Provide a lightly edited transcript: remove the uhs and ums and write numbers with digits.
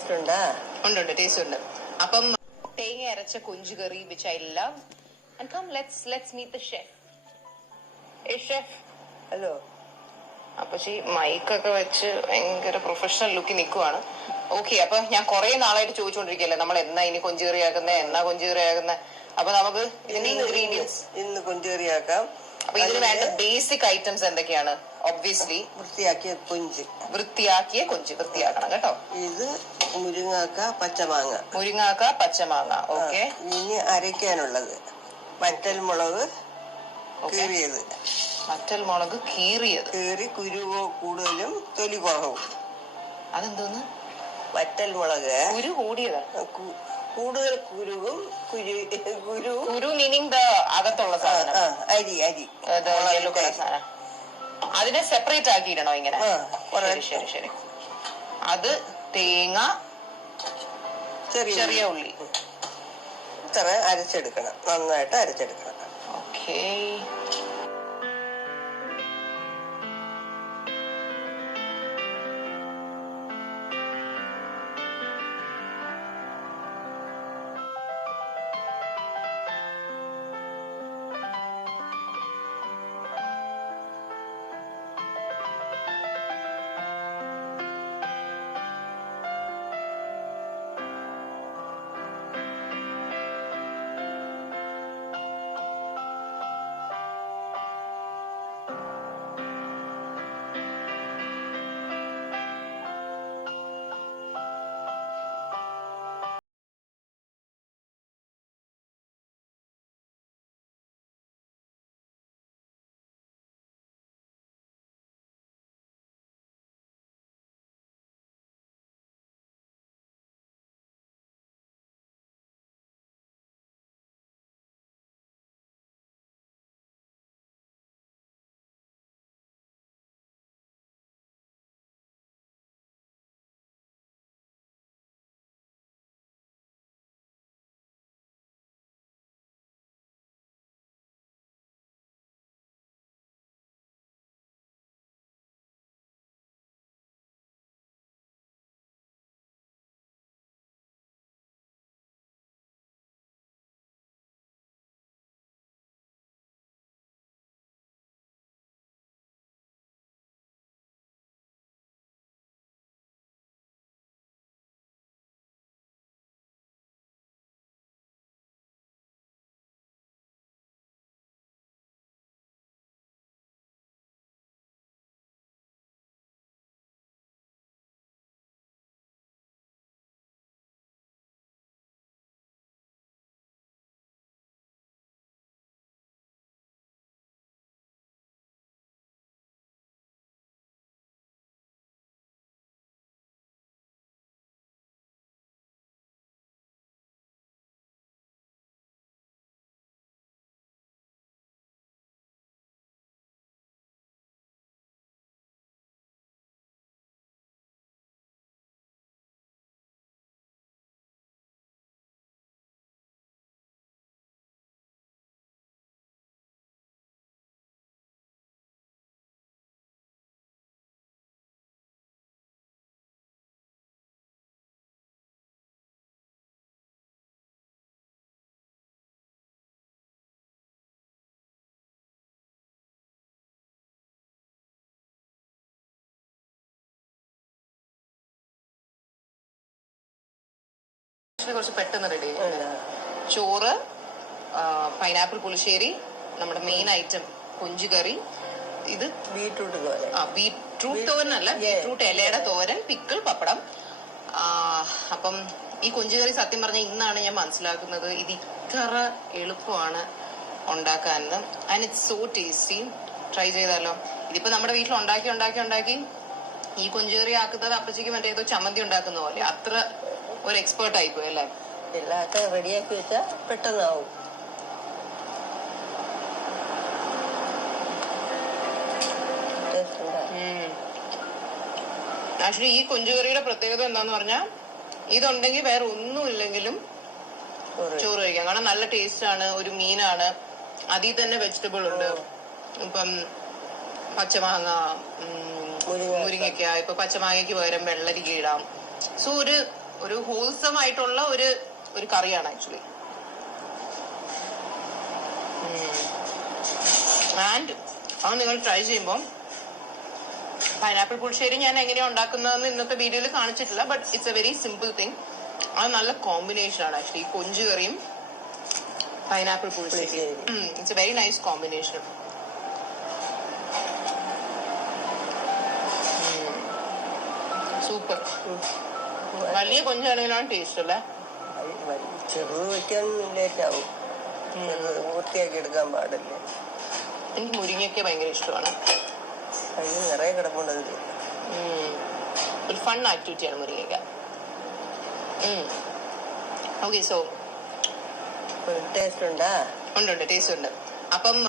Taste ഉണ്ടാ? ഉണ്ട്, taste ഉണ്ട്. അപ്പം തേങ്ങ അരച്ച കൊഞ്ചു കറി with I love. And come let's meet the chef. Chef hello. അപ്പൊ മൈക്കൊക്കെ വെച്ച് ഭയങ്കര പ്രൊഫഷണൽ ലുക്കിൽ നിൽക്കുവാണ്. ഓക്കെ, അപ്പൊ ഞാൻ കുറെ നാളായിട്ട് ചോദിച്ചോണ്ടിരിക്കല്ലേ നമ്മൾ എന്നാ ഇനി കൊഞ്ചുകറിയാക്കുന്നേ, എന്നാ കൊഞ്ചുകറിയാക്കുന്നേ. അപ്പൊ നമുക്ക് ഇതിന്റെ ഇൻഗ്രീഡിയൻസ് ഇന്ന് കൊഞ്ചുകറിയാക്കാം. അപ്പൊ ഇതിന് വേണ്ട ബേസിക് ഐറ്റംസ് എന്തൊക്കെയാണ്? ഒബ്വിയസ്ലി വൃത്തിയാക്കിയ കൊഞ്ച്. വൃത്തിയാക്കണം കേട്ടോ. ഇത് മുരിങ്ങാക്ക, പച്ചമാങ്ങ. ഓക്കെ. ഇനി അരയ്ക്കാനുള്ളത് വറ്റൽമുളക് കീറിയത്. കീറി കുരുവോ കൂടുതലും തൊലി കുറവും. അതെന്തോന്ന്? വറ്റൽമുളക് കുരു കൂടിയതാ. കൂടുതൽ കുരു മീനിങ് അകത്തുള്ള സാധനം. അരി യെല്ലോ കളർ സാധനം. അതിനെ സെപ്പറേറ്റ് ആക്കിയിടണോ ഇങ്ങനെ? ശരി. അത് തേങ്ങ, ചെറിയ ഉള്ളി ഇത്ര അരച്ചെടുക്കണം, നന്നായിട്ട് അരച്ചെടുക്കണം. ഓക്കേ. കുറച്ച് പെട്ടെന്ന് റെഡി ആയി. ചോറ്, പൈനാപ്പിൾ പുളിശ്ശേരി, നമ്മുടെ മെയിൻ ഐറ്റം കൊഞ്ചുകറി, ഇത് ബീട്രൂട്ട് തോരൻ. ബീട്രൂട്ട് തോരനല്ല, ബീട്രൂട്ട് ഇലയുടെ തോരൻ, പിക്കിൾ, പപ്പടം. അപ്പം ഈ കൊഞ്ചുകറി സത്യം പറഞ്ഞാൽ ഇന്നാണ് ഞാൻ മനസ്സിലാക്കുന്നത് ഇത് ഇത്ര എളുപ്പമാണ് ഉണ്ടാക്കാനെന്ന്. And it's so tasty. Try ചെയ്താലോ? ഇതിപ്പോ നമ്മുടെ വീട്ടിൽ ഉണ്ടാക്കി ഈ കൊഞ്ചുകറി ആക്കുന്നത് അപ്പച്ചയ്ക്ക് മറ്റേതോ ചമ്മന്തി ഉണ്ടാക്കുന്ന പോലെ അത്ര ഒരു എക്സ്പേർട്ട് ആയിപ്പോയി അല്ലേ? എല്ലാവർക്കും റെഡിയാക്കി വെച്ചാൽ പെട്ടെന്നാവും. ആക്ച്വലി ഈ കൊഞ്ചുകറിയുടെ പ്രത്യേകത എന്താന്ന് പറഞ്ഞാൽ ഇതുണ്ടെങ്കിൽ വേറെ ഒന്നും ഇല്ലെങ്കിലും ചോറ് കഴിക്കാം. കാരണം നല്ല ടേസ്റ്റ് ആണ്. ഒരു മീനാണ്, അതിൽ തന്നെ വെജിറ്റബിൾ ഉണ്ട്. ഇപ്പം പച്ചമാങ്ങ, മുരിങ്ങയ്ക്ക. ഇപ്പൊ പച്ചമാങ്ങയ്ക്ക് പകരം വെള്ളരിക്ക ഇടാം. സോ ഒരു ഒരു ഹോൾസം ആയിട്ടുള്ള ഒരു കറിയാണ് ആക്ച്വലി. ആൻഡ് അത് നിങ്ങൾ ട്രൈ ചെയ്യുമ്പോൾ പൈനാപ്പിൾ പുളിശ്ശേരി ഞാൻ എങ്ങനെയാണ് ഉണ്ടാക്കുന്നതെന്ന് ഇന്നത്തെ വീഡിയോയിൽ കാണിച്ചിട്ടില്ല. But it's A very simple thing. അത് നല്ല കോമ്പിനേഷൻ ആണ് ആക്ച്വലി. കൊഞ്ച് കറിയും pineapple pulissery. It's A very nice combination. Super. വലിയ കൊഞ്ചാണെങ്കിലാണ് ടേസ്റ്റ് അല്ലേ? ചെറുത് വെക്കാൻ ലേറ്റ് ആവും. വൃത്തിയാക്കി എടുക്കാൻ പാടില്ലേ. എനിക്ക് മുരിങ്ങയൊക്കെ ഭയങ്കര ഇഷ്ടമാണ്. അതിന് നിറയെ കിടപ്പുണ്ട്. ഒരു ഫൺ ആക്ടിവിറ്റിയാണ് മുരിങ്ങയ്ക്ക. ഓക്കെ, സോ ടേസ്റ്റ് ഉണ്ടാ? ഉണ്ട്, ടേസ്റ്റ് ഉണ്ട്. അപ്പം